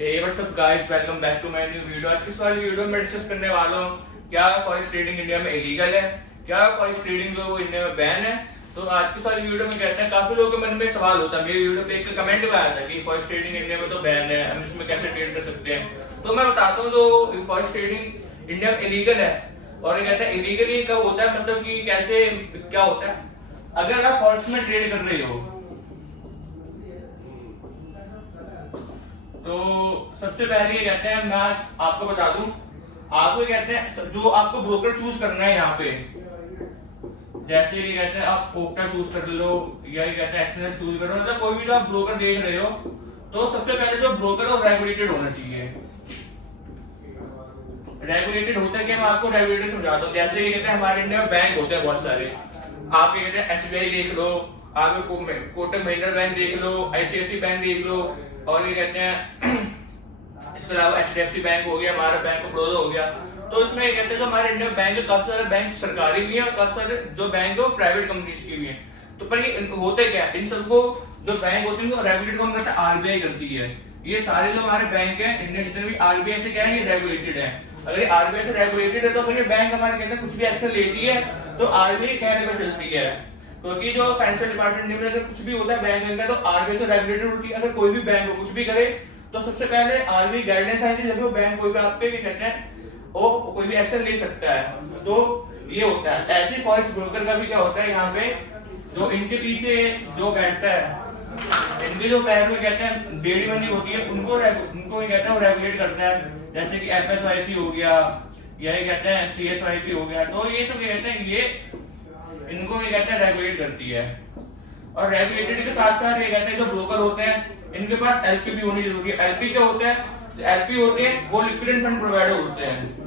WhatsApp guys, welcome back to my new video. आज की इस वाली वीडियो में डिस्कस करने वाला हूँ क्या फॉरेक्स ट्रेडिंग इंडिया में इलीगल है, क्या फॉरेक्स ट्रेडिंग जो इंडिया में बैन है। तो आज की सारी वीडियो में कहते हैं काफी लोगों के मन में सवाल होता है, मेरी वीडियो पे एक कमेंट में आया था कि फॉरेक्स ट्रेडिंग इंडिया में तो बैन है, हम इसमें कैसे ट्रेड कर सकते हैं। तो मैं बताता हूँ जो फॉरेक्स ट्रेडिंग इंडिया में इलीगल है और ये कहते हैं इलीगली कब होता है, मतलब कि कैसे क्या होता है। अगर आप फॉरेक्स में ट्रेड कर रहे हो तो सबसे पहले ये कहते हैं, मैं आपको बता दूं, आपको कहते हैं जो आपको ब्रोकर चूज करना है यहाँ पे, जैसे ये कहते हैं आप ओक्टा चूज कर लो या ये कहते हैं एक्सचेंज चूज करो, मतलब कोई भी जो आप ब्रोकर देख रहे हो तो सबसे पहले जो ब्रोकर है वो रेगुलेटेड होना चाहिए। रेगुलेटेड होता है कि मैं आपको रेगुलेटेड समझाता हूँ। जैसे ये कहते हैं हमारे इंडिया में बैंक होते हैं बहुत सारे, आप ये कहते हैं एसबीआई देख लो, आप कोटक महिंद्रा बैंक देख लो, आईसीआईसी बैंक देख लो, और ये कहते हैं इसके अलावा एचडीएफसी बैंक हो गया, हमारा बैंक ऑफ बड़ौदा हो गया। तो इसमें ये कहते हैं जो हमारे इंडिया में बैंक है, काफी सारे बैंक सरकारी भी हैं और काफी सारे जो बैंक है वो प्राइवेट कंपनीज की भी हैं। तो पर ये होते क्या है, इन सबको जो बैंक होते हैं वो रेगुलेट कौन करता है, आरबीआई करती है। ये सारे जो हमारे बैंक है इंडिया जितने भी आरबीआई से क्या है, ये रेगुलेटेड है। अगर ये आरबीआई से रेगुलेटेड है तो फिर ये बैंक हमारे कहते हैं कुछ भी एक्शन लेती है तो आरबीआई कहने पर चलती है, क्योंकि जो फाइनेंशियल डिपार्टमेंट में अगर कुछ भी होता है बैंक में तो आरबीआई से रेगुलेटेड होती है। अगर कोई भी बैंक कुछ भी करे तो सबसे पहले आरबीआई गाइडेंस आती है, जब वो बैंक कोई भी आप पे कहते हैं वो कोई भी एक्शन ले सकता है। तो ये होता है। ऐसे फॉरेक्स ब्रोकर का भी क्या होता है, यहाँ पे जो इनके पीछे जो बैठता है, इनके जो पैर में कहते हैं बेड़ी बंदी होती है, उनको ये कहते हैं वो रेगुलेट करता है। जैसे कि एफएसवाईसी हो गया या ये कहते हैं सीएसवाईपी हो गया, तो ये सब कहते हैं ये इनको ये कहते हैं रेगुलेट करती है। और रेगुलेटेड के साथ साथ ये कहते हैं जो ब्रोकर होते हैं इनके पास एलपी भी होनी जरूरी है। एलपी क्या होता है, जो एलपी होते हैं वो लिक्विडेट फंड प्रोवाइडर होते हैं।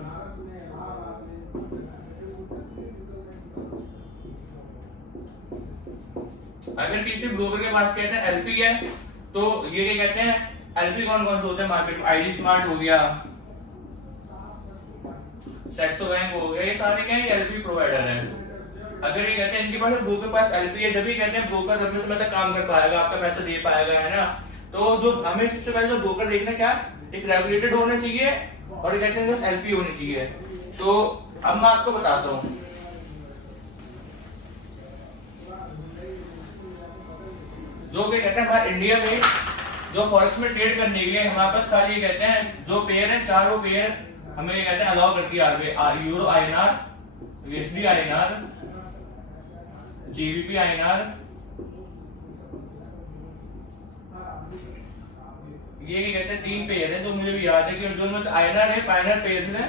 अगर किसी ब्रोकर के पास कहते हैं एलपी है तो ये क्या कहते हैं, एलपी कौन कौन से होते हैं मार्केट में, आईडी स्मार्ट हो गया, सेक्सो बैंक हो गया, ये सारे क्या है एलपी प्रोवाइडर है। अगर ये कहते हैं इनके पास ब्रोकर पास एलपी है, जब भी कहते हैं ब्रोकर लंबे समय तक काम कर पाएगा, आपका पैसा दे पाएगा, है ना। तो जो हमें सबसे पहले जो ब्रोकर देखना क्या, एक रेगुलेटेड होना चाहिए और ये कहते हैं बस एलपी होनी चाहिए। तो अब मैं आपको बताता हूँ, जो क्या कहते हैं हमारे इंडिया में जो फॉरेक्स में ट्रेड करने के लिए हमारे पास खाली कहते हैं जो पेयर है, चारों पेयर हमें ये कहते हैं अलाउ करती है RBI, euro INR, USD INR, GBP INR, ये कहते हैं तीन पेयर है जो मुझे भी याद है कि जो मतलब आईएनआर है, पाइनर पेयर है,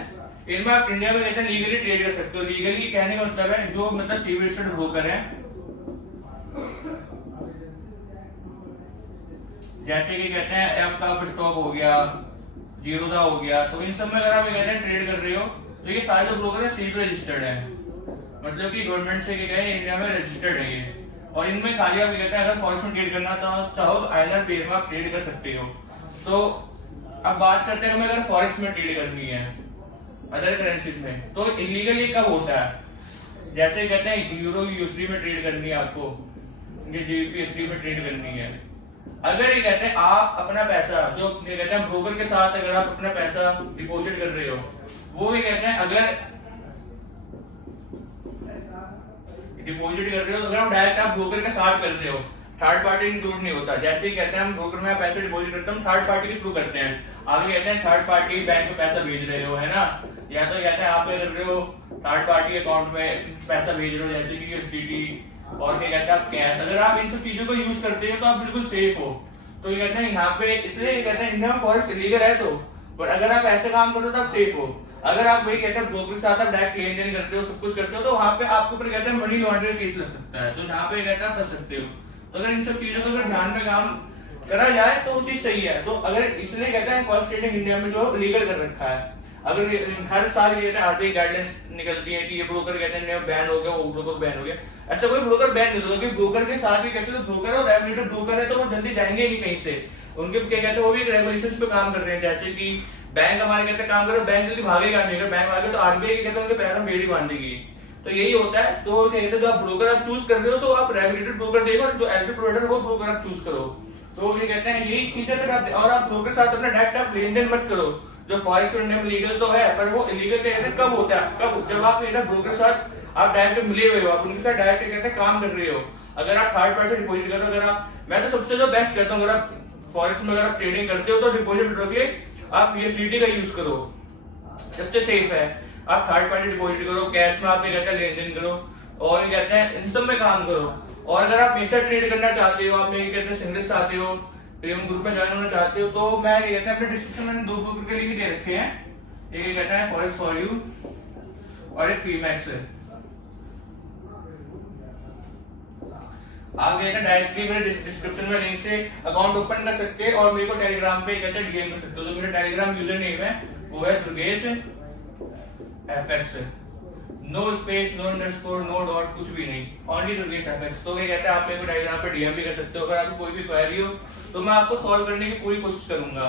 इनमें आप इंडिया में कहते हैं लीगली ट्रेड कर सकते हो। लीगली कहने का मतलब है जो मतलब सेबी रजिस्टर्ड ब्रोकर है, जैसे कि कहते हैं आपका अप स्टॉक हो गया, जीरोधा हो गया, तो इन सब में अगर आप कहते हैं ट्रेड कर रहे हो तो ये सारे जो ब्रोकर है सेबी रजिस्टर्ड है, मतलब कि गवर्नमेंट से क्या है इंडिया में रजिस्टर्ड है ये। और इनमें खाली आप कहते हैं अगर फॉरेक्स में ट्रेड करना चाहो तो आईएनआर पेयर में आप ट्रेड कर सकते हो। तो अब बात करते हैं हमें अगर फॉरेक्स में ट्रेड करनी है अदर करेंसीज में तो इलीगली कब होता है। जैसे कहते हैं यूरो यूएसडी में ट्रेड करनी है आपको, ये जीबीपी में ट्रेड करनी है। अगर ये कहते हैं आप अपना पैसा जो ये कहते हैं ब्रोकर के साथ अगर आप अपना पैसा डिपॉजिट कर रहे हो, वो ये कहते हैं अगर डिपॉजिट कर रहे हो अगर डायरेक्ट आप ब्रोकर के साथ कर रहे हो, थर्ड पार्टी इंक्लूड नहीं होता। जैसे ही कहते हैं हम ब्रोकर में पैसे डिपॉजिट करते हैं, थर्ड पार्टी के थ्रू करते हैं। आगे कहते हैं थर्ड पार्टी बैंक में पैसा भेज रहे हो, है ना, या तो कहते हैं आप कर रहे हो थर्ड पार्टी अकाउंट में पैसा भेज रहे हो, जैसे कि यूएसडीटी और क्या कहते हैं आप कैश। अगर आप इन सब चीजों को यूज करते हो तो आप बिल्कुल सेफ हो। तो ये कहते हैं यहाँ पे इसलिए कहते हैं इंडिया में फॉरेक्स इलीगल है, तो पर अगर आप ऐसे काम करो तो आप सेफ हो। अगर आप वही कहते हैं ब्रोकर के साथ आप डायरेक्ट लेन देन करते हो, सब कुछ करते हो, तो वहां पे आपके ऊपर कहते हैं मनी लॉन्ड्रिंग केस लग सकता है, तो जहाँ पे कहते हैं फंस सकते हो। तो अगर इन सब चीजों को अगर ध्यान में काम करा जाए तो वो चीज सही है। तो अगर इसलिए कहते हैं फॉरेक्स ट्रेडिंग इंडिया में जो लीगल कर रखा है, अगर हर साल ये आरबीआई गाइडेंस निकलती है कि ये ब्रोकर कहते हैं बैन हो गया, वो ब्रोकर बैन हो गया, ऐसा कोई ब्रोकर बैन नहीं होता, क्योंकि ब्रोकर के साथ भी कहते हैं ब्रोकर और रेगुलेटेड ब्रोकर है तो वो जल्दी जाएंगे नहीं कहीं से। उनके क्या कहते हैं वो भी रेगुलेशंस पे काम कर रहे हैं। जैसे कि बैंक हमारे कहते हैं काम करो, बैंक जल्दी भागेगा नहीं, अगर बैंक भागे तो आरबीआई कहते हैं उनके पैरों में बेड़ी बांधेगी। तो यही होता है। तो क्या कहते हैं जो आप ब्रोकर आप चूज कर रहे हो तो आप रेगुलेटेड ब्रोकर देखो, जो एलपी प्रोवाइडर वो ब्रोकर आप चूज करो। तो ये कहते हैं यही चीज अगर आप, और आप ब्रोकर के साथ अपना डायरेक्ट आप लेन देन मत करो। जो फॉरेक्स इंडिया में लीगल तो है, पर वो इलीगल कहते हैं कब होता है, कब जब आप ब्रोकर के साथ आप डायरेक्ट मिले हुए हो, आप उनके साथ डायरेक्ट कहते हैं काम कर रहे हो। अगर आप थर्ड पार्टी डिपॉजिट करो, अगर आप, मैं तो सबसे जो बेस्ट कहता हूँ, अगर आप फॉरेक्स में अगर आप ट्रेडिंग करते हो तो डिपॉजिट रख ले आप यूएसडीटी का यूज करो, सबसे सेफ है। आप थर्ड पार्टी डिपॉजिट करो, कैश में आप ये कहते हैं लेन देन करो, और ये कहते हैं इन सब में काम करो। और अगर आप हमेशा ट्रेड करना चाहते हो, आप ये कहते हैं सिंगल्स चाहते हो, प्रीमियम ग्रुप में ज्वाइन होना चाहते हो, तो मैं ये कहते हैं अपने डिस्क्रिप्शन में 2 ब्रोकर के लिंक दे रखे हैं। एक ये कहता है फॉरेक्स फॉर यू और एक पीमैक्स है। आप कहते हैं डायरेक्टली मेरे डिस्क्रिप्शन में लिंक से अकाउंट ओपन कर सकते हैं और मेरे को टेलीग्राम पे कहते हैं डीएम कर सकते हो। तो मेरा टेलीग्राम यूजर नेम है वो है Durgesh FX, no space, no underscore, no dot, कुछ भी नहीं, ओनली दुर्गेश एफएक्स। तो ये कहते हैं आप मेरे को टेलीग्राम पे डीएम भी कर सकते हो। अगर आपको कोई भी क्वेरी हो तो मैं आपको सॉल्व करने की पूरी कोशिश करूंगा।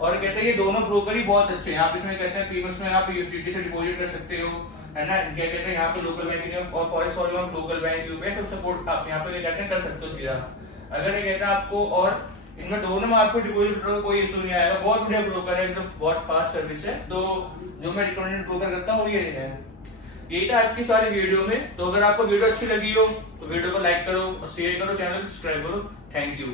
और कहते हैं ये दोनों ब्रोकर ही बहुत अच्छे हैं। आप इसमें कहते हैं पीमैक्स में आप यूएसडीटी से डिपॉजिट कर सकते हो, है ना। क्या कहते हैं यहाँ पे लोकल बैंक और फॉरेक्स और लोकल बैंक यूपीआई सब सपोर्ट आप यहाँ पे कहते हैं कर सकते हो सीधा। अगर ये कहते हैं आपको, और इनमें दोनों में आपको डिपॉजिट करो कोई इशू नहीं आएगा। बहुत बढ़िया ब्रोकर है, एकदम बहुत फास्ट सर्विस है। तो जो मैं रिकमेंडेड ब्रोकर करता हूँ वो ये है। यही था आज की सारी वीडियो में। तो अगर आपको वीडियो अच्छी लगी हो तो वीडियो को लाइक करो और शेयर करो, चैनल को सब्सक्राइब करो। Thank you.